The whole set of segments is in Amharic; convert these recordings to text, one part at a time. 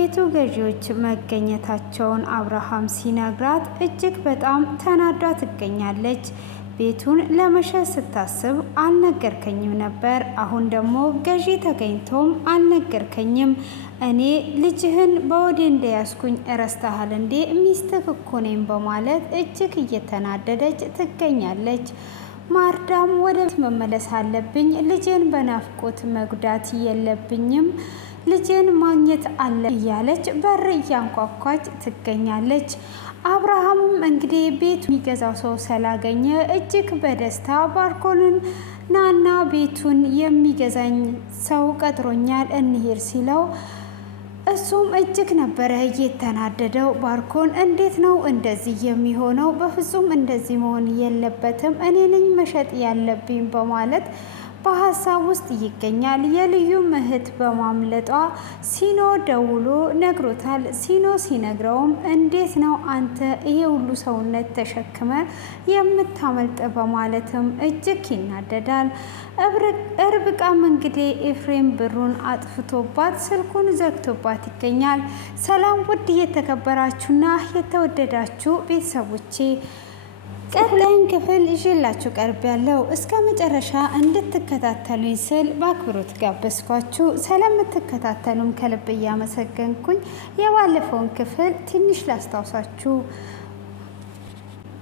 የቤቱ ገዢዎች መገኘታቸውን አብርሃም ሲነግራት እጅግ በጣም ተናዳ ትገኛለች። ቤቱን ለመሸጥ ስታስብ አልነገርከኝም ነበር፣ አሁን ደግሞ ገዢ ተገኝቶም አልነገርከኝም። እኔ ልጅህን በወዴ እንደያዝኩኝ እረስተሃል እንዴ? ሚስትህ እኮ ነኝ በማለት እጅግ እየተናደደች ትገኛለች። ማርዳም ወደ ቤት መመለስ አለብኝ፣ ልጄን በናፍቆት መጉዳት የለብኝም፣ ልጄን ማግኘት አለ እያለች በር እያንኳኳች ትገኛለች። አብርሃምም እንግዲህ ቤቱ የሚገዛው ሰው ስላገኘ እጅግ በደስታ ባርኮንን ናና ቤቱን የሚገዛኝ ሰው ቀጥሮኛል እንሄድ ሲለው እሱም እጅግ ነበረ እየተናደደው። ባርኮን እንዴት ነው እንደዚህ የሚሆነው? በፍጹም እንደዚህ መሆን የለበትም፣ እኔ ነኝ መሸጥ ያለብኝ በማለት በሀሳብ ውስጥ ይገኛል። የልዩ እህት በማምለጧ ሲኖ ደውሎ ነግሮታል። ሲኖ ሲነግረውም እንዴት ነው አንተ ይሄ ሁሉ ሰውነት ተሸክመ የምታመልጥ በማለትም እጅግ ይናደዳል። እርብቃም እንግዲህ ኤፍሬም ብሩን አጥፍቶባት ስልኩን ዘግቶባት ይገኛል። ሰላም ውድ የተከበራችሁና የተወደዳችሁ ቤተሰቦቼ ቀጣዩን ክፍል ይዤላችሁ ቀርብ ያለው እስከ መጨረሻ እንድትከታተሉኝ ስል በአክብሮት ጋበዝኳችሁ። ስለምትከታተሉም ከልብ እያመሰገንኩኝ የባለፈውን ክፍል ትንሽ ላስታውሳችሁ።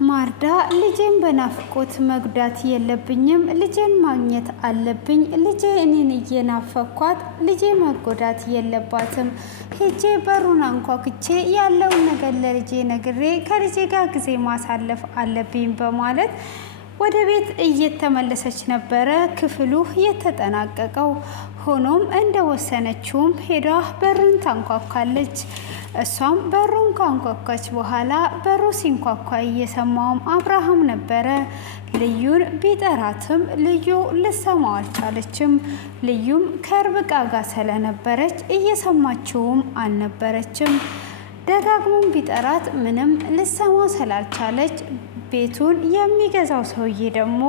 ማርዳ ልጄን በናፍቆት መጉዳት የለብኝም፣ ልጄን ማግኘት አለብኝ፣ ልጄ እኔን እየናፈኳት ልጄ መጎዳት የለባትም፣ ሄጄ በሩን አንኳኩቼ ያለውን ነገር ለልጄ ነግሬ ከልጄ ጋር ጊዜ ማሳለፍ አለብኝ በማለት ወደ ቤት እየተመለሰች ነበረ ክፍሉ የተጠናቀቀው። ሆኖም እንደወሰነችውም ሄዳ በሩን ታንኳኳለች። እሷም በሩን ካንኳኳች በኋላ በሩ ሲንኳኳ እየሰማውም አብርሃም ነበረ። ልዩን ቢጠራትም ልዩ ልሰማው አልቻለችም። ልዩም ከርብቃ ጋር ስለነበረች እየሰማችውም አልነበረችም። ደጋግሞም ቢጠራት ምንም ልሰማ ስላልቻለች ቤቱን የሚገዛው ሰውዬ ደግሞ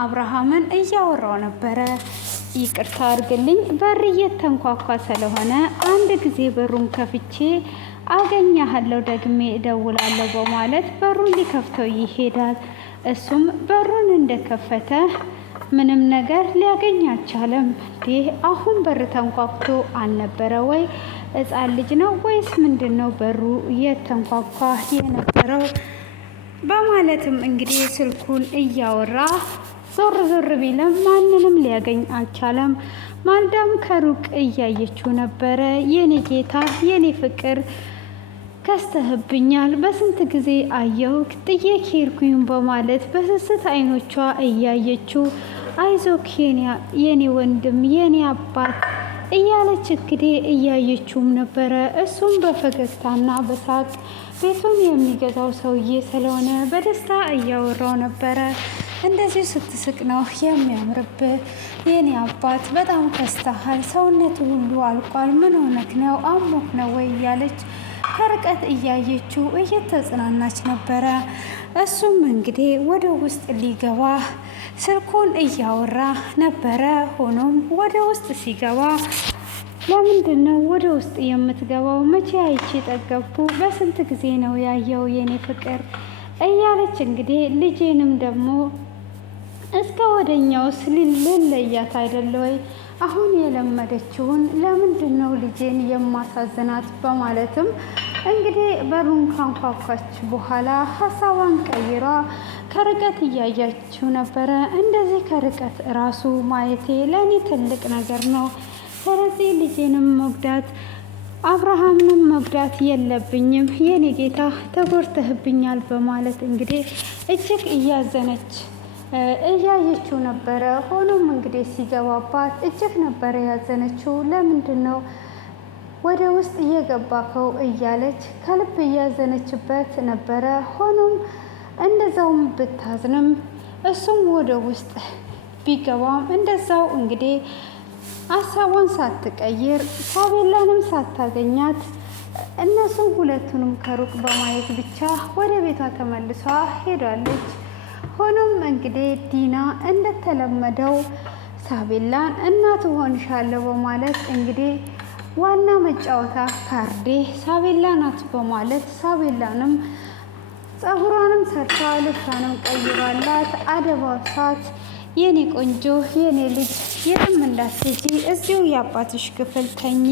አብርሃምን እያወራው ነበረ። ይቅርታ አድርግልኝ፣ በር እየተንኳኳ ስለሆነ አንድ ጊዜ በሩን ከፍቼ አገኛለሁ፣ ደግሜ እደውላለሁ በማለት በሩን ሊከፍተው ይሄዳል። እሱም በሩን እንደከፈተ ምንም ነገር ሊያገኝ አልቻለም። እንዲህ አሁን በር ተንኳክቶ አልነበረ ወይ? ሕፃን ልጅ ነው ወይስ ምንድን ነው በሩ የተንኳኳ የነበረው? በማለትም እንግዲህ ስልኩን እያወራ ዞር ዞር ቢልም ማንንም ሊያገኝ አልቻለም። ማልዳም ከሩቅ እያየችው ነበረ። የኔ ጌታ የኔ ፍቅር ከስተህብኛል፣ በስንት ጊዜ አየሁ ጥዬ ኬርኩኝ በማለት በስስት አይኖቿ እያየችው አይዞክ የኔ ወንድም የኔ አባት እያለች እንግዲህ እያየችውም ነበረ። እሱም በፈገግታና በሳቅ ቤቱን የሚገዛው ሰውዬ ስለሆነ በደስታ እያወራው ነበረ። እንደዚህ ስትስቅ ነው የሚያምርብህ የኔ አባት፣ በጣም ከስተሃል፣ ሰውነት ሁሉ አልቋል፣ ምን ሆነክ ነው? አሞክ ነው ወይ? እያለች ከርቀት እያየችው እየተጽናናች ነበረ። እሱም እንግዲህ ወደ ውስጥ ሊገባ ስልኩን እያወራ ነበረ። ሆኖም ወደ ውስጥ ሲገባ ለምንድን ነው ወደ ውስጥ የምትገባው? መቼ አይቼ ጠገብኩ? በስንት ጊዜ ነው ያየው የኔ ፍቅር እያለች እንግዲህ ልጄንም ደግሞ እስከ ወደኛውስ ልለያት አይደለ ወይ? አሁን የለመደችውን ለምንድን ነው ልጄን የማሳዝናት? በማለትም እንግዲህ በሩን ካንኳኳች በኋላ ሀሳቧን ቀይራ ከርቀት እያያችው ነበረ። እንደዚህ ከርቀት ራሱ ማየቴ ለእኔ ትልቅ ነገር ነው። ስለዚህ ልጄንም መጉዳት አብርሃምንም መጉዳት የለብኝም፣ የኔ ጌታ ተጎድተህብኛል በማለት እንግዲህ እጅግ እያዘነች እያየችው ነበረ። ሆኖም እንግዲህ ሲገባባት እጅግ ነበረ ያዘነችው። ለምንድን ነው ወደ ውስጥ እየገባከው? እያለች ከልብ እያዘነችበት ነበረ። ሆኖም እንደዛውም ብታዝንም እሱም ወደ ውስጥ ቢገባም እንደዛው እንግዲህ ሀሳቧን ሳትቀይር ሳቤላንም ሳታገኛት እነሱም ሁለቱንም ከሩቅ በማየት ብቻ ወደ ቤቷ ተመልሷ ሄዳለች። ሆኖም እንግዲህ ዲና እንደተለመደው ሳቤላን እናት ሆንሻለሁ በማለት እንግዲህ ዋና መጫወታ ካርዴ ሳቤላ ናት በማለት ሳቤላንም ፀጉሯንም ሰርታ ልብሷንም ቀይራላት አደባብሳት የኔ ቆንጆ የኔ ልጅ የትም እንዳትሄጂ እዚሁ የአባትሽ ክፍል ተኚ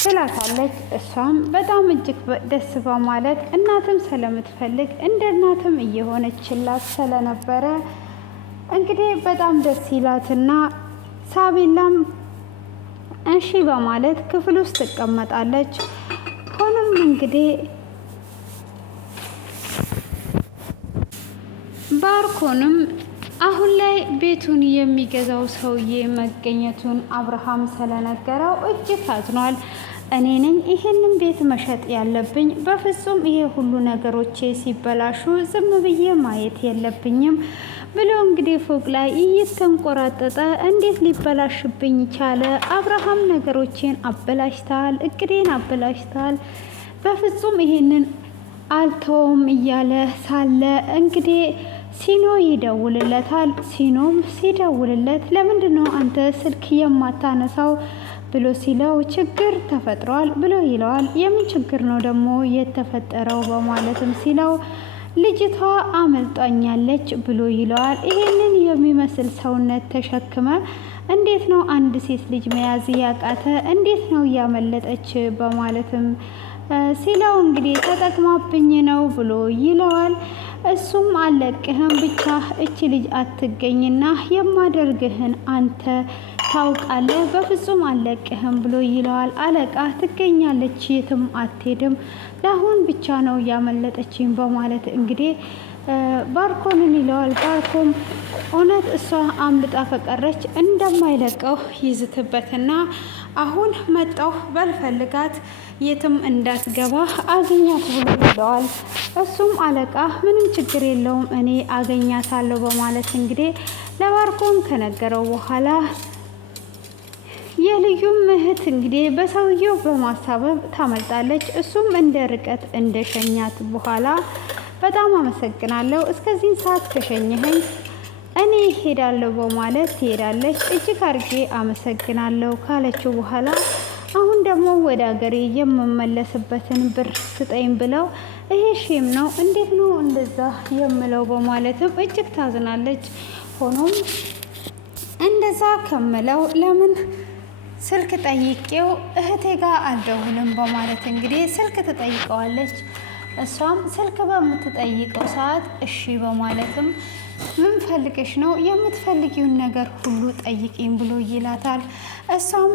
ትላታለች። እሷም በጣም እጅግ ደስ በማለት እናትም ስለምትፈልግ እንደ እናትም እየሆነችላት ስለነበረ እንግዲህ በጣም ደስ ይላትና ሳቤላም እሺ በማለት ክፍል ውስጥ ትቀመጣለች። ሆኖም እንግዲህ ባርኮንም አሁን ላይ ቤቱን የሚገዛው ሰውዬ መገኘቱን አብርሃም ስለነገረው እጅግ አዝኗል። እኔ ነኝ ይሄንን ቤት መሸጥ ያለብኝ፣ በፍጹም ይሄ ሁሉ ነገሮቼ ሲበላሹ ዝም ብዬ ማየት የለብኝም ብሎ እንግዲህ ፎቅ ላይ እየተንቆራጠጠ እንዴት ሊበላሽብኝ ቻለ? አብርሃም ነገሮቼን አበላሽታል፣ እቅዴን አበላሽታል፣ በፍጹም ይሄንን አልተውም እያለ ሳለ እንግዲህ ሲኖ ይደውልለታል። ሲኖም ሲደውልለት ለምንድን ነው አንተ ስልክ የማታነሳው ብሎ ሲለው ችግር ተፈጥሯል ብሎ ይለዋል። የምን ችግር ነው ደግሞ የተፈጠረው በማለትም ሲለው ልጅቷ አመልጣኛለች ብሎ ይለዋል። ይሄንን የሚመስል ሰውነት ተሸክመ እንዴት ነው አንድ ሴት ልጅ መያዝ ያቃተ? እንዴት ነው ያመለጠች? በማለትም ሲለው እንግዲህ ተጠቅማብኝ ነው ብሎ ይለዋል። እሱም አለቅህም ብቻ እች ልጅ አትገኝና የማደርግህን አንተ ታውቃለህ፣ በፍጹም አለቅህም ብሎ ይለዋል። አለቃ ትገኛለች፣ የትም አትሄድም፣ ለአሁን ብቻ ነው ያመለጠችኝ በማለት እንግዲህ ባርኮንን ይለዋል። ባርኮም እውነት እሷ አምልጣ ከቀረች እንደማይለቀው ይዝትበትና አሁን መጣሁ በልፈልጋት የትም እንዳትገባ አገኛት ብሎ ይለዋል። እሱም አለቃ ምንም ችግር የለውም እኔ አገኛታለሁ በማለት እንግዲህ ለባርኮም ከነገረው በኋላ የልዩም እህት እንግዲህ በሰውየው በማሳበብ ታመልጣለች። እሱም እንደ ርቀት እንደሸኛት በኋላ በጣም አመሰግናለሁ እስከዚህ ሰዓት ከሸኘኸኝ እኔ ሄዳለሁ በማለት ትሄዳለች። እጅግ አድርጌ አመሰግናለሁ ካለችው በኋላ አሁን ደግሞ ወደ ሀገሬ የምመለስበትን ብር ስጠኝ ብለው ይሄ ሼም ነው እንዴት ነው እንደዛ የምለው በማለትም እጅግ ታዝናለች። ሆኖም እንደዛ ከምለው ለምን ስልክ ጠይቄው እህቴ ጋር አልደውልም በማለት እንግዲህ ስልክ ትጠይቀዋለች። እሷም ስልክ በምትጠይቀው ሰዓት እሺ በማለትም ምን ፈልገሽ ነው? የምትፈልጊውን ነገር ሁሉ ጠይቂኝ ብሎ ይላታል። እሷም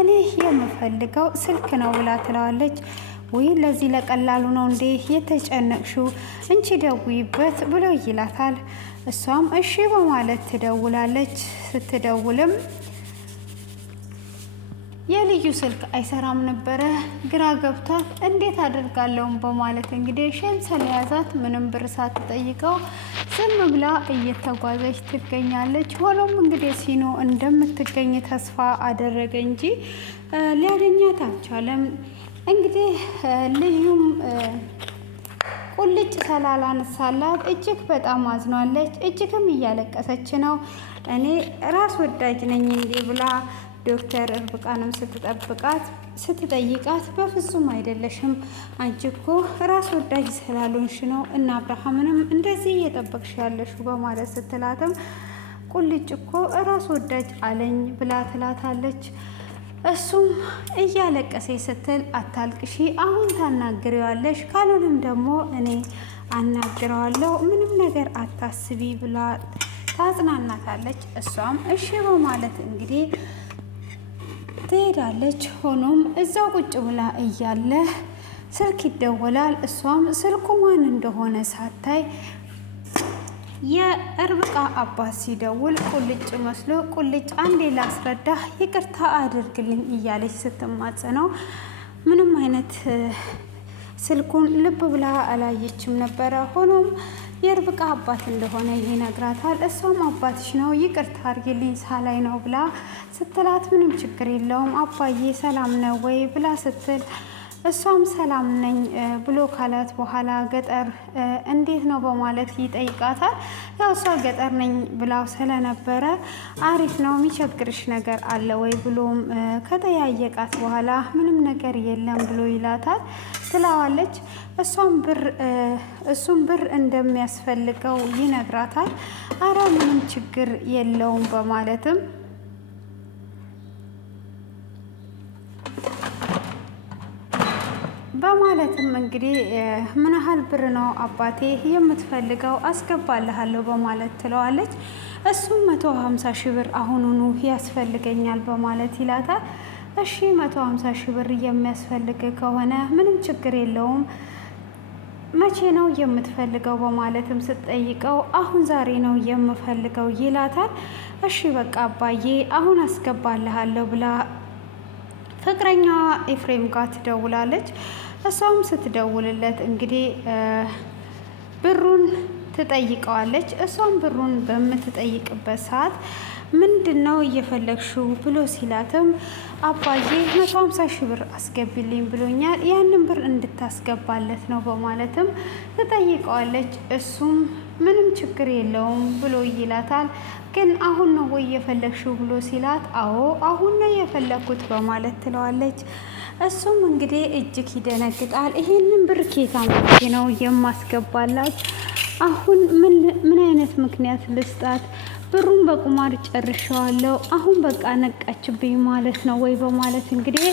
እኔ የምፈልገው ስልክ ነው ብላ ትለዋለች። ወይ ለዚህ ለቀላሉ ነው እንዴ የተጨነቅሽው? እንቺ ደውይበት ብሎ ይላታል። እሷም እሺ በማለት ትደውላለች። ስትደውልም የልዩ ስልክ አይሰራም ነበረ። ግራ ገብቷት እንዴት አደርጋለሁም በማለት እንግዲህ ሸም ስለያዛት ምንም ብር ሳትጠይቀው ዝም ብላ እየተጓዘች ትገኛለች። ሆኖም እንግዲህ ሲኖ እንደምትገኝ ተስፋ አደረገ እንጂ ሊያገኛት አልቻለም። እንግዲህ ልዩም ቁልጭ ስላላነሳላት እጅግ በጣም አዝኗለች። እጅግም እያለቀሰች ነው። እኔ ራስ ወዳጅ ነኝ እንዴ ብላ ዶክተር እርብቃንም ስትጠይቃት በፍጹም አይደለሽም፣ አንቺ እኮ ራስ ወዳጅ ስላልሆንሽ ነው እና አብርሃምንም እንደዚህ እየጠበቅሽ ያለሽው በማለት ስትላትም ቁልጭ እኮ ራስ ወዳጅ አለኝ ብላ ትላታለች። እሱም እያለቀሰ ስትል አታልቅሺ፣ አሁን ታናግሪዋለሽ፣ ካልሆነም ደግሞ እኔ አናግረዋለሁ፣ ምንም ነገር አታስቢ ብላ ታጽናናታለች። እሷም እሺ በማለት እንግዲህ ትሄዳለች። ሆኖም እዛው ቁጭ ብላ እያለ ስልክ ይደወላል። እሷም ስልኩ ማን እንደሆነ ሳታይ የእርብቃ አባት ሲደውል ቁልጭ መስሎ ቁልጭ አንዴ ላስረዳህ ይቅርታ አድርግልኝ እያለች ስትማጸነው ምንም አይነት ስልኩን ልብ ብላ አላየችም ነበረ። ሆኖም የእርብቃ አባት እንደሆነ ይነግራታል። እሷም አባትሽ ነው ይቅርታ አድርጊልኝ ሳላይ ነው ብላ ስትላት ምንም ችግር የለውም አባዬ ሰላም ነው ወይ ብላ ስትል እሷም ሰላም ነኝ ብሎ ካላት በኋላ ገጠር እንዴት ነው በማለት ይጠይቃታል። ያው እሷ ገጠር ነኝ ብላው ስለነበረ አሪፍ ነው የሚቸግርሽ ነገር አለ ወይ ብሎም ከጠያየቃት በኋላ ምንም ነገር የለም ብሎ ይላታል ትለዋለች። እሱም ብር እንደሚያስፈልገው ይነግራታል። አረ ምንም ችግር የለውም በማለትም እንግዲህ ምን ያህል ብር ነው አባቴ የምትፈልገው አስገባልሃለሁ በማለት ትለዋለች። እሱም 150 ሺህ ብር አሁኑኑ ያስፈልገኛል በማለት ይላታል። እሺ 150 ሺህ ብር የሚያስፈልግ ከሆነ ምንም ችግር የለውም መቼ ነው የምትፈልገው በማለትም ስትጠይቀው አሁን ዛሬ ነው የምፈልገው ይላታል። እሺ በቃ አባዬ አሁን አስገባልሃለሁ ብላ ፍቅረኛዋ ኤፍሬም ጋር ትደውላለች። እሷም ስትደውልለት እንግዲህ ብሩን ትጠይቀዋለች። እሷም ብሩን በምትጠይቅበት ሰዓት ምንድነው እየፈለግሽው ብሎ ሲላትም አባዬ 150 ሺህ ብር አስገቢልኝ ብሎኛል ያንን ብር እንድታስገባለት ነው በማለትም ትጠይቀዋለች። እሱም ምንም ችግር የለውም ብሎ ይላታል። ግን አሁን ነው ወይ የፈለግሽው ብሎ ሲላት አዎ አሁን ነው የፈለግኩት በማለት ትለዋለች። እሱም እንግዲህ እጅግ ይደነግጣል። ይሄንን ብር ኬታ መቼ ነው የማስገባላት? አሁን ምን አይነት ምክንያት ልስጣት? ብሩን በቁማር ጨርሻዋለሁ። አሁን በቃ ነቃችብኝ ማለት ነው ወይ በማለት እንግዲህ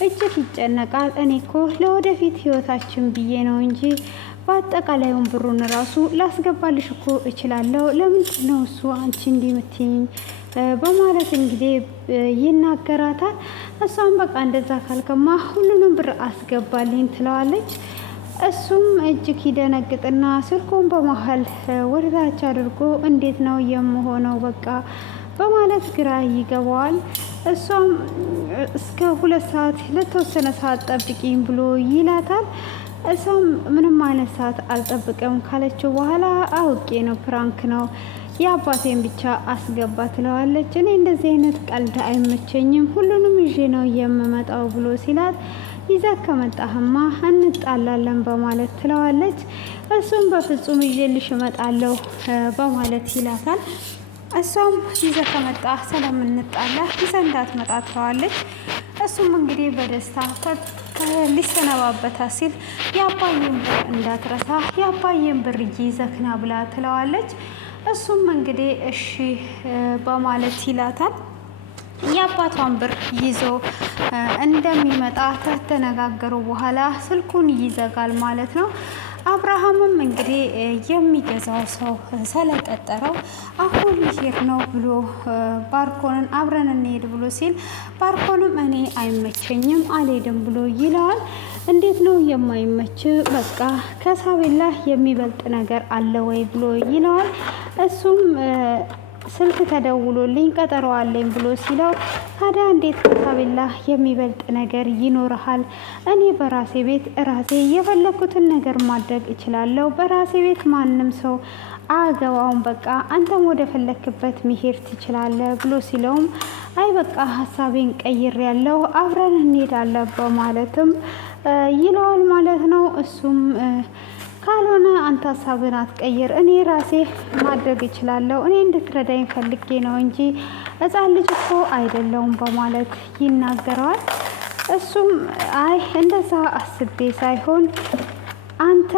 እጅግ ይጨነቃል። እኔ እኮ ለወደፊት ህይወታችን ብዬ ነው እንጂ በአጠቃላዩን ብሩን ራሱ ላስገባልሽ እኮ እችላለሁ። ለምንድን ነው እሱ አንቺ እንዲህ የምትይኝ በማለት እንግዲህ ይናገራታል። እሷም በቃ እንደዛ ካልከማ ሁሉንም ብር አስገባልኝ ትለዋለች። እሱም እጅግ ይደነግጥና ስልኩን በመሀል ወደታች አድርጎ እንዴት ነው የምሆነው በቃ በማለት ግራ ይገባዋል። እሷም እስከ 2 ሰዓት ለተወሰነ ሰዓት ጠብቂኝ ብሎ ይላታል። እሷም ምንም አይነት ሰዓት አልጠብቅም ካለችው በኋላ አውቄ ነው ፕራንክ ነው የአባቴን ብቻ አስገባ ትለዋለች። እኔ እንደዚህ አይነት ቀልድ አይመቸኝም ሁሉንም ይዤ ነው የምመጣው ብሎ ሲላት ይዘህ ከመጣህማ እንጣላለን በማለት ትለዋለች። እሱም በፍጹም ይዤልሽ እመጣለሁ በማለት ይላታል። እሷም ይዘህ ከመጣህ ስለምንጣላ ይዘህ እንዳትመጣ ትለዋለች። እሱም እንግዲህ በደስታ ሊሰነባበታ ሲል የአባዬን ብር እንዳትረሳ የአባዬን ብር ይዘህ ና ብላ ትለዋለች። እሱም እንግዲህ እሺ በማለት ይላታል። የአባቷን ብር ይዞ እንደሚመጣ ከተነጋገሩ በኋላ ስልኩን ይዘጋል ማለት ነው። አብርሃምም እንግዲህ የሚገዛው ሰው ስለቀጠረው አሁን ሊሄድ ነው ብሎ ባርኮንን አብረን እንሄድ ብሎ ሲል ባርኮንም እኔ አይመቸኝም አልሄድም ብሎ ይለዋል። እንዴት ነው የማይመች? በቃ ከሳቤላ የሚበልጥ ነገር አለ ወይ ብሎ ይለዋል። እሱም ስልክ ተደውሎልኝ ቀጠሮ አለኝ ብሎ ሲለው ታዲያ እንዴት ከሳቤላ የሚበልጥ ነገር ይኖርሃል? እኔ በራሴ ቤት ራሴ የፈለኩትን ነገር ማድረግ እችላለሁ። በራሴ ቤት ማንም ሰው አገባውን በቃ አንተም ወደ ፈለክበት መሄድ ትችላለህ ብሎ ሲለውም አይ በቃ ሀሳቤን ቀይሬያለሁ አብረን እንሄዳለን በማለትም ይለዋል ማለት ነው። እሱም ካልሆነ አንተ ሀሳብን አትቀይር እኔ ራሴ ማድረግ እችላለሁ እኔ እንድትረዳኝ ፈልጌ ነው እንጂ ሕፃን ልጅ እኮ አይደለሁም በማለት ይናገረዋል። እሱም አይ እንደዛ አስቤ ሳይሆን አንተ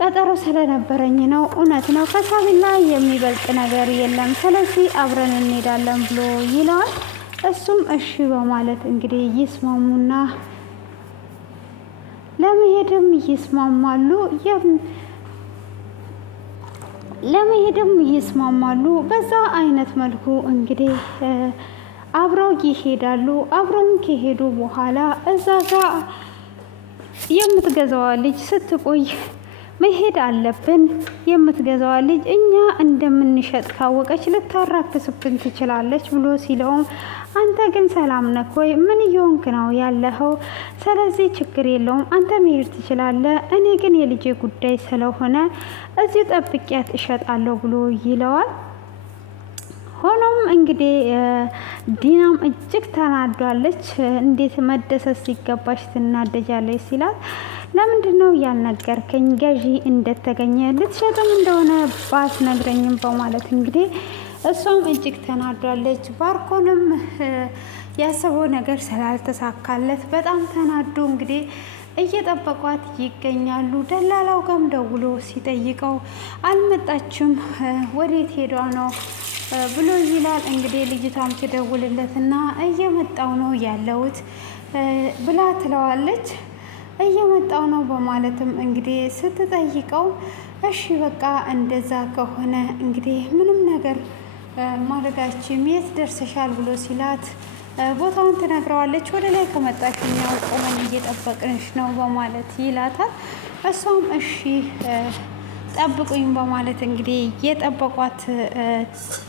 ቀጠሮ ስለነበረኝ ነው። እውነት ነው ከሳቤላ የሚበልጥ ነገር የለም ስለዚህ አብረን እንሄዳለን ብሎ ይለዋል። እሱም እሺ በማለት እንግዲህ ይስማሙና ለመሄድም ይስማማሉ። በዛ አይነት መልኩ እንግዲህ አብረው ይሄዳሉ። አብረው ከሄዱ በኋላ እዛ ጋር የምትገዛዋ ልጅ ስትቆይ መሄድ አለብን። የምትገዛዋ ልጅ እኛ እንደምንሸጥ ካወቀች ልታራክስብን ትችላለች ብሎ ሲለውም አንተ ግን ሰላም ነህ ወይ? ምን እየሆንክ ነው ያለኸው? ስለዚህ ችግር የለውም አንተ መሄድ ትችላለህ። እኔ ግን የልጄ ጉዳይ ስለሆነ እዚህ ጠብቂያት እሸጣለሁ ብሎ ይለዋል። ሆኖም እንግዲህ ዲናም እጅግ ተናዷለች። እንዴት መደሰት ሲገባሽ ትናደጃለች ሲላት ለምንድን ነው ያልነገርከኝ? ገዢ እንደተገኘ ልትሸጥም እንደሆነ ባትነግረኝም በማለት እንግዲህ እሷም እጅግ ተናዷለች። ባርኮንም ያሰበው ነገር ስላልተሳካለት በጣም ተናዶ እንግዲህ እየጠበቋት ይገኛሉ። ደላላው ጋም ደውሎ ሲጠይቀው አልመጣችም፣ ወዴት ሄዷ ነው ብሎ ይላል። እንግዲህ ልጅቷም ትደውልለትና እየመጣው ነው ያለሁት ብላ ትለዋለች። እየመጣው ነው በማለትም እንግዲህ ስትጠይቀው እሺ በቃ እንደዛ ከሆነ እንግዲህ ምንም ነገር ማድረጋችም የት ደርሰሻል ብሎ ሲላት ቦታውን ትነግረዋለች። ወደ ላይ ከመጣሽ እኛው ቆመን እየጠበቅንሽ ነው በማለት ይላታል። እሷም እሺ ጠብቁኝ በማለት እንግዲህ የጠበቋት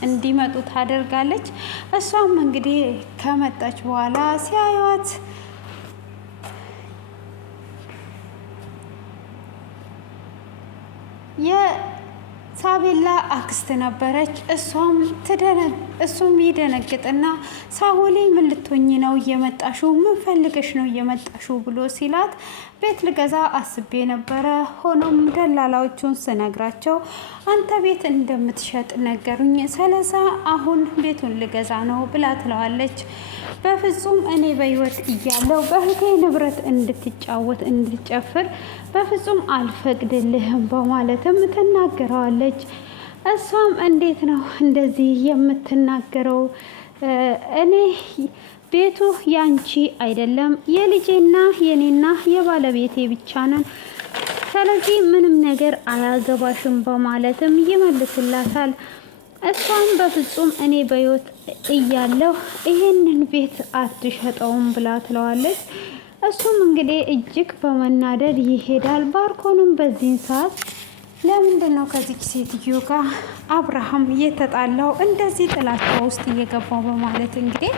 እንዲመጡ ታደርጋለች። እሷም እንግዲህ ከመጣች በኋላ ሲያዩት የሳቤላ አክስት ነበረች። እሱም ይደነግጥና ሳሆሌ ምን ልትሆኚ ነው እየመጣሽው? ምን ፈልገሽ ነው እየመጣሽው ብሎ ሲላት ቤት ልገዛ አስቤ ነበረ። ሆኖም ደላላዎቹን ስነግራቸው አንተ ቤት እንደምትሸጥ ነገሩኝ። ስለዛ አሁን ቤቱን ልገዛ ነው ብላ ትለዋለች። በፍጹም እኔ በህይወት እያለው በእህቴ ንብረት እንድትጫወት እንድትጨፍር በፍጹም አልፈቅድልህም በማለትም ትናገረዋለች። እሷም እንዴት ነው እንደዚህ የምትናገረው? እኔ ቤቱ ያንቺ አይደለም፣ የልጄና የኔና የባለቤቴ ብቻ ነን። ስለዚህ ምንም ነገር አያገባሽም በማለትም ይመልስላታል። እሷም በፍጹም እኔ በህይወት እያለሁ ይሄንን ቤት አትሸጠውም ብላ ትለዋለች። እሱም እንግዲህ እጅግ በመናደድ ይሄዳል። ባርኮንም በዚህን ሰዓት ለምንድን ነው ከዚች ሴትዮ ጋር አብርሃም እየተጣላው እንደዚህ ጥላቻ ውስጥ እየገባው በማለት እንግዲህ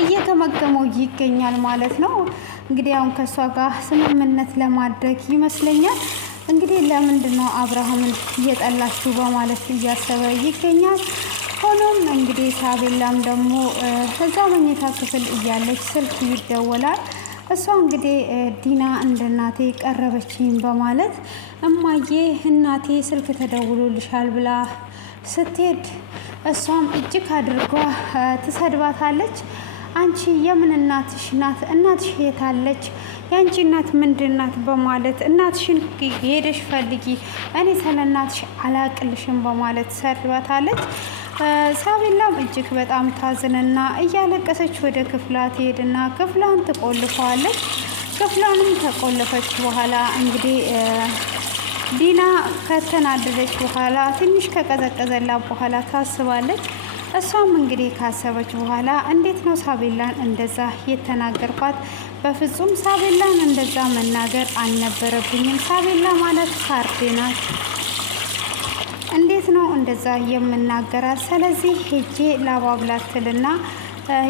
እየገመገመው ይገኛል ማለት ነው። እንግዲህ አሁን ከእሷ ጋር ስምምነት ለማድረግ ይመስለኛል እንግዲህ ለምንድን ነው አብርሃምን እየጠላችሁ በማለት እያሰበ ይገኛል። ሆኖም እንግዲህ ሳቤላም ደግሞ እዛ መኝታ ክፍል እያለች ስልክ ይደወላል። እሷ እንግዲህ ዲና እንደ እናቴ ቀረበችኝ በማለት እማዬ እናቴ ስልክ ተደውሎልሻል ብላ ስትሄድ እሷም እጅግ አድርጓ ትሰድባታለች። አንቺ የምን እናትሽ ናት? እናትሽ የታለች? የአንቺ እናት ምንድን ናት? በማለት እናትሽን ሄደሽ ፈልጊ፣ እኔ ስለ እናትሽ አላቅልሽም በማለት ሰድባታለች። ሳቤላም እጅግ በጣም ታዝንና እያለቀሰች ወደ ክፍላ ትሄድና ክፍላን ትቆልፈዋለች። ክፍላንም ተቆለፈች በኋላ እንግዲህ ዲና ከተናደደች በኋላ ትንሽ ከቀዘቀዘላት በኋላ ታስባለች። እሷም እንግዲህ ካሰበች በኋላ እንዴት ነው ሳቤላን እንደዛ የተናገርኳት? በፍጹም ሳቤላን እንደዛ መናገር አልነበረብኝም። ሳቤላ ማለት ካርዴ ናት። እንዴት ነው እንደዛ የምናገራት? ስለዚህ ሄጄ ላባብላትልና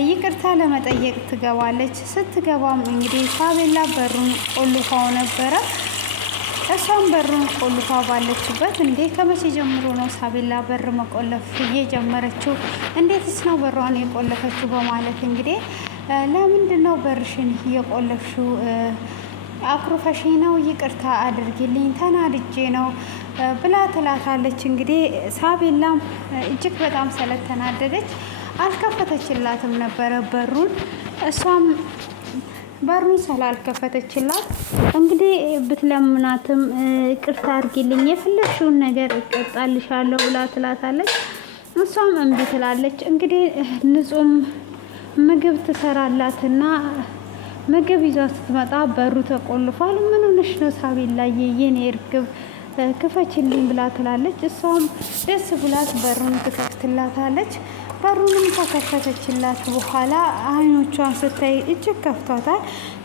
ይቅርታ ለመጠየቅ ትገባለች። ስትገባም እንግዲህ ሳቤላ በሩን ቆልፋው ነበረ። እሷም በሩን ቆልፋ ባለችበት እንዴ ከመቼ ጀምሮ ነው ሳቤላ በር መቆለፍ እየጀመረችው? እንዴትስ ነው በሯን የቆለፈችው? በማለት እንግዲህ ለምንድን ነው በርሽን እየቆለፍሽው? አኩርፈሽ ነው? ይቅርታ አድርጊልኝ ተናድጄ ነው ብላ ትላታለች። እንግዲህ ሳቤላም እጅግ በጣም ስለተናደደች አልከፈተችላትም ነበረ በሩን። እሷም በሩን ስላልከፈተችላት እንግዲህ ብትለምናትም ይቅርታ አድርጊልኝ የፈለግሽውን ነገር እቀጣልሻለሁ ብላ ትላታለች። እሷም እምቢ ትላለች። እንግዲህ ንጹም ምግብ ትሰራላትና ምግብ ይዛ ስትመጣ በሩ ተቆልፏል። ምን ሆነሽ ነው ሳቤላዬ የኔ እርግብ ክፈችልኝ ብላ ትላለች። እሷም ደስ ብላት በሩን ትከፍትላታለች። በሩንም ከከፈተችላት በኋላ አይኖቿን ስታይ እጅግ ከፍቷታል።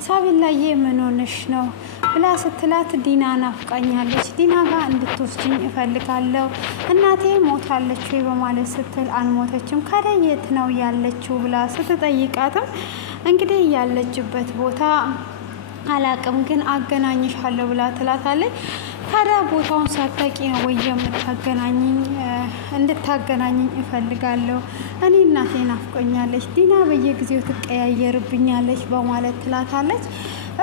ሳቤላዬ ምን ሆነሽ ነው ብላ ስትላት ዲና ናፍቃኛለች፣ ዲና ጋር እንድትወስጂኝ እፈልጋለሁ፣ እናቴ ሞታለች ወይ በማለት ስትል አልሞተችም፣ ካዲያ የት ነው ያለችው ብላ ስትጠይቃትም እንግዲህ ያለችበት ቦታ አላቅም ግን አገናኝሻለሁ ብላ ትላታለች። ታዲያ ቦታውን ሳታቂ ነው ወይ የምታገናኝኝ? እንድታገናኝኝ እፈልጋለሁ። እኔ እናቴ ናፍቆኛለች፣ ዲና በየጊዜው ትቀያየርብኛለች በማለት ትላታለች።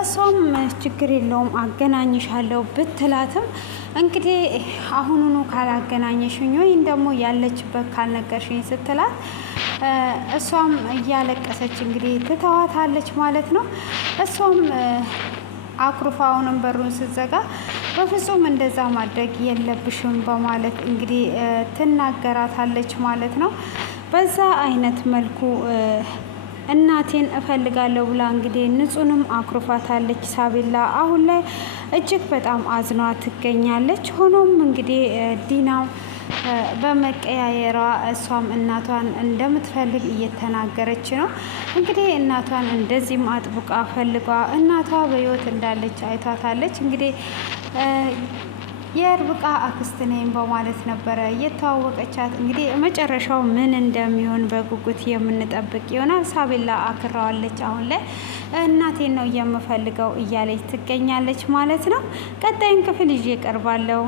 እሷም ችግር የለውም አገናኝሻለሁ ብትላትም እንግዲህ አሁኑኑ ካላገናኘሽኝ ወይም ደግሞ ያለችበት ካልነገርሽኝ ስትላት እሷም እያለቀሰች እንግዲህ ትተዋታለች ማለት ነው። እሷም አኩርፋውንም በሩን ስትዘጋ በፍጹም እንደዛ ማድረግ የለብሽም በማለት እንግዲህ ትናገራታለች ማለት ነው። በዛ አይነት መልኩ እናቴን እፈልጋለሁ ብላ እንግዲህ ንጹንም አኩርፋታለች። ሳቢላ አሁን ላይ እጅግ በጣም አዝኗ ትገኛለች። ሆኖም እንግዲህ ዲናው በመቀያየሯ እሷም እናቷን እንደምትፈልግ እየተናገረች ነው። እንግዲህ እናቷን እንደዚህም አጥብቃ ፈልጓ እናቷ በሕይወት እንዳለች አይቷታለች። እንግዲህ የርብቃ አክስት ነኝ በማለት ነበረ እየተዋወቀቻት። እንግዲህ መጨረሻው ምን እንደሚሆን በጉጉት የምንጠብቅ ይሆናል። ሳቢላ አክራዋለች። አሁን ላይ እናቴን ነው የምፈልገው እያለች ትገኛለች ማለት ነው። ቀጣይን ክፍል ይዤ እቀርባለሁ።